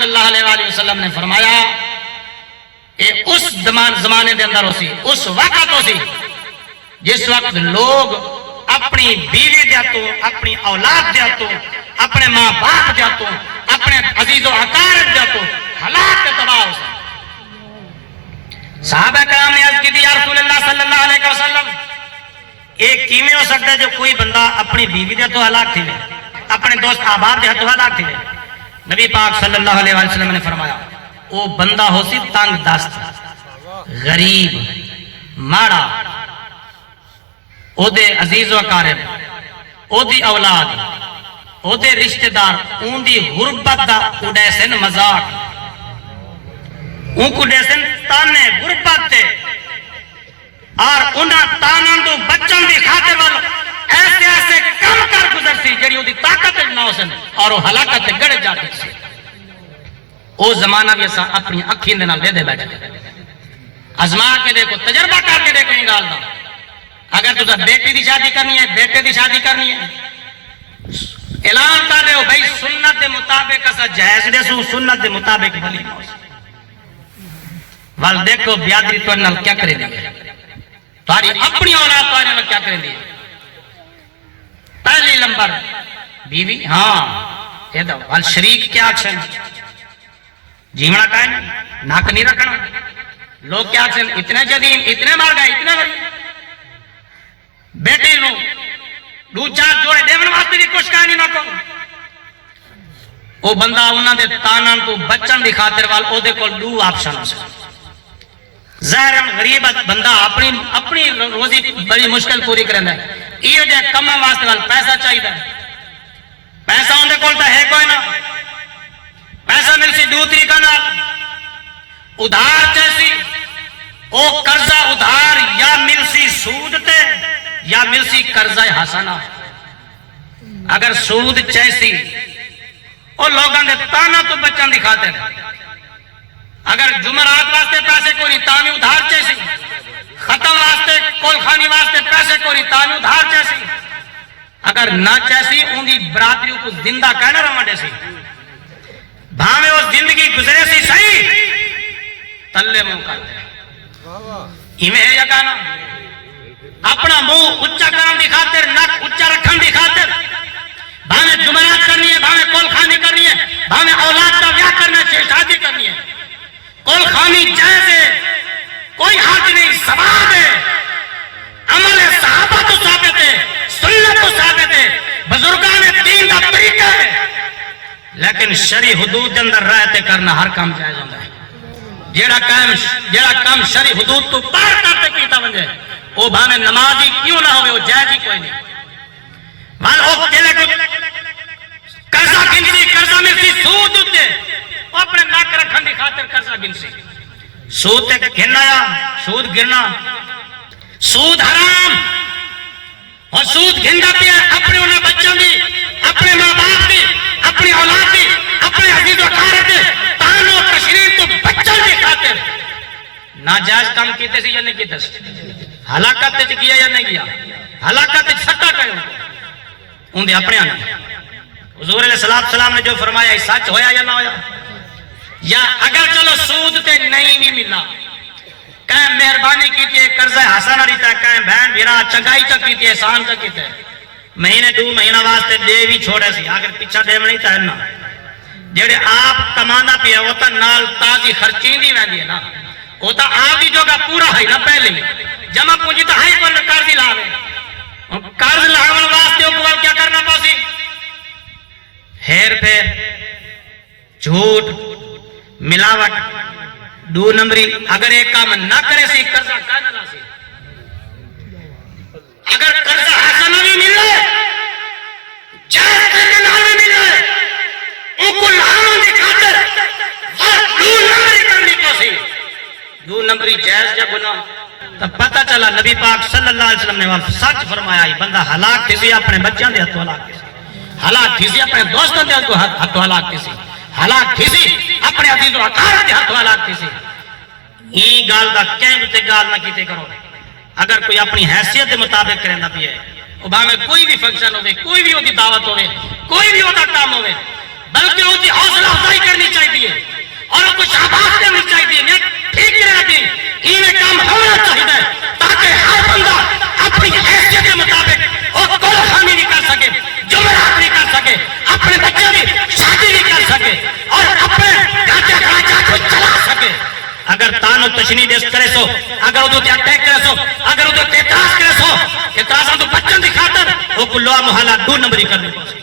صلی اللہ علیہ وآلہ وسلم نے فرمایا اے اس زمانے دے اندر ہو سی، اس وقت ہو سی جس وقت لوگ اپنی بیوی دیا تو، اپنی اولاد دیا تو، اپنے ماں باپ دیا تو، اپنے عزیز و اقارب دیا تو ہلاک کے تباہ ہو سکتے۔ صحابہ کرام نے عرض کی تھی یا رسول اللہ صلی اللہ علیہ وسلم ایک کیمیں ہو سکتا ہے جو کوئی بندہ اپنی بیوی دیا تو ہلاک تھی لے، اپنے دوست احباب دیا تو ہلاک تھی لے۔ نبی پاک صلی اللہ علیہ وسلم نے فرمایا وہ بندہ ہو سی تنگ دست، غریب، ماڑا، او دے عزیز و اقارب، او دی اولاد، او دے رشتہ دار اون دی غربت دا اڑے سن مزاق، اون کو دے سن تانے غربت دے، اور انہاں تانان تو بچن دی خاطر وال ایسے ایسے کم کر گزر سی جڑی او دی طاقت نہ ہو سن اور وہ ہلاکت تے گڑ جاتی سی۔ او زمانہ بھی اساں اپنی اکھیں دے نال دے بیٹھے، ازما کے دیکھو، تجربہ کر کے دیکھو، یہ گل دا اگر تسا بیٹی دی شادی کرنی ہے، بیٹے دی شادی کرنی ہے، اعلان کر رہے ہو بھائی سنت دے مطابق اسا جائز دے سو، سنت دے مطابق ولیمہ ہو سی، وال دیکھو بیادری تو نال کیا کرے دی ہے، تاری اپنی اولاد تو نال کیا کرے دی ہے۔ پہلی نمبر بیوی، ہاں یہ دو وال شریک کیا اکشن جیونا کائن ناک نہیں رکھنا، لوگ کیا اکشن اتنے جدید، اتنے مار گئے، اتنے غریب، بیٹی نو دو چار جوڑے دیون واسطے بھی کچھ کہانی نہ کو، او بندہ انہاں دے تانان تو بچن دی خاطر وال او دے کول دو آپشن ہو سکتا، ظاہراً غریب بندہ اپنی روزی بڑی مشکل پوری کرنا ہے، یہ جے کما واسطے وال پیسہ چاہیے، پیسہ اندے کول تا ہے کوئی نہ، پیسہ مل سی دو طریقہ نہ، ادھار جیسی او قرضہ ادھار یا مل سی سود تے یا مل سی قرضہ حسنہ، اگر سود چیسی او لوگاں دے تانا تو بچن دی خاطر، اگر جمعرات واسطے پیسے کوئی نہیں تامی ادھار چیسی، ختم واسطے کول خانی واسطے پیسے کوئی نہیں تامی ادھار چیسی، اگر نہ چیسی ان دی برادریوں کو زندہ کہنا رمڈے سی، بھامے وہ زندگی گزرے سی صحیح تلے منہ کرتے ایمیں ہے یا کہنا اپنا منہ اچھا کرن دی خاطر، نک اچھا رکھن دی خاطر، بھامے جمعرات کرنی ہے، بھامے کول خانی کرنی ہے، بھامے اولاد کا بیاہ کرنا ہے، شادی کرنی ہے، کول خانی جائز ہے، کوئی حرج نہیں، ثواب ہے، عمل صحابہ تو ثابت ہے، سنت تو ثابت ہے، بزرگان دین کا طریقہ ہے، لیکن شرعی حدود کے اندر رہتے کرنا ہر کام جائز ہوتا ہے۔ جیڑا کام شرعی حدود تو پار کرتے کیتا ونجے وہ بھانے نمازی کیوں نہ ہوئے وہ جائز ہی کوئی نہیں، مان او کہلے کو قرضہ گنسی، قرضہ ملسی، سود ہوتے وہ اپنے ناک رکھن دی خاطر قرضہ گنسی، سود تے گھننا یا سود گرنا، سود حرام، اور سود گھندا پیا اپنے انہیں بچوں دی، اپنے ماں باپ دی، اپنی اولاد دی، اپنے عزیز و اقارب دی، تان و تشریف تو بچوں دی خاطر ناجائز کام کیتے سی یا نہیں کیتے سی، ہلاکت تے کیا یا نہیں کیا، ہلاکت تے سٹا کہے ان دے اپنے آنے، حضور علیہ السلام نے جو فرمایا سچ ہویا یا نہ ہویا، یا اگر چلو سود تے نہیں بھی ملنا، کہیں مہربانی کیتی ہے، قرضہ حسنہ دیتا ہے، کہیں بہن بھیرا چنگائی چا کیتی ہے، احسان چا کیتے ہیں، مہینے دو مہینہ واسطے دے بھی چھوڑے سی، اگر پیچھا دے نہیں تھا جیڑے آپ کمانا پیا وہ تا نال تازی خرچین دی ویندی ہے نا، وہ تا آپ دی جو گا پورا ہے نا، پہلے جمع پونجی تا ہے پر قرضی لاوے، قرض لاون واسطے اوپر کیا کرنا پاسی، ہیر پھیر، جھوٹ، ملاوٹ، دو نمبری، اگر ایک کام نہ کرے سی قرضہ کہنا لا سی، اگر قرضہ حسنہ بھی ملے جائز کرنے نال بھی ملے ان کو لاؤں دی خاطر دو نمبری کرنی پاسی، دو نمبری جائز جا گناہ، تب پتہ چلا نبی پاک صلی اللہ علیہ وسلم نے سچ فرمایا ہی بندہ ہلاک کسی اپنے بچوں دے ہتھوں ہلاک کسی، ہلاک کسی اپنے دوستوں دے ہتھوں ہلاک کسی، ہلاک کسی اپنے عزیز و اقارب دے ہتھوں ہلاک کسی، این گال دا کہیں تے گال نہ کیتے کرو، اگر کوئی اپنی حیثیت دے مطابق کرنا بھی ہے، وہ باہمیں کوئی بھی فنکشن ہوئے، کوئی بھی ہوتی دعوت ہوئے، کوئی بھی ہوتا کام ہوئے، بلکہ ہوتی حوصلہ افزائی کرنی چاہیے، کچھ آباد دینی چاہیے میں ٹھیک رہتی یہ کام ہونا چاہیے تاکہ ہر بندہ اپنی حیثیت کے مطابق وہ کل خامی نہیں کر سکے جمعرات نہیں کر سکے اپنے بچے کی شادی نہیں کر سکے اور اپنے گھر خراجات کو چلا سکے اگر تانو تشنی دیس کرے سو اگر ادھو تے اٹیک کرے سو اگر ادھو تے اعتراض کرے سو اعتراض تو بچن دی خاطر وہ کلوہ محلہ 2 نمبری کرنے کو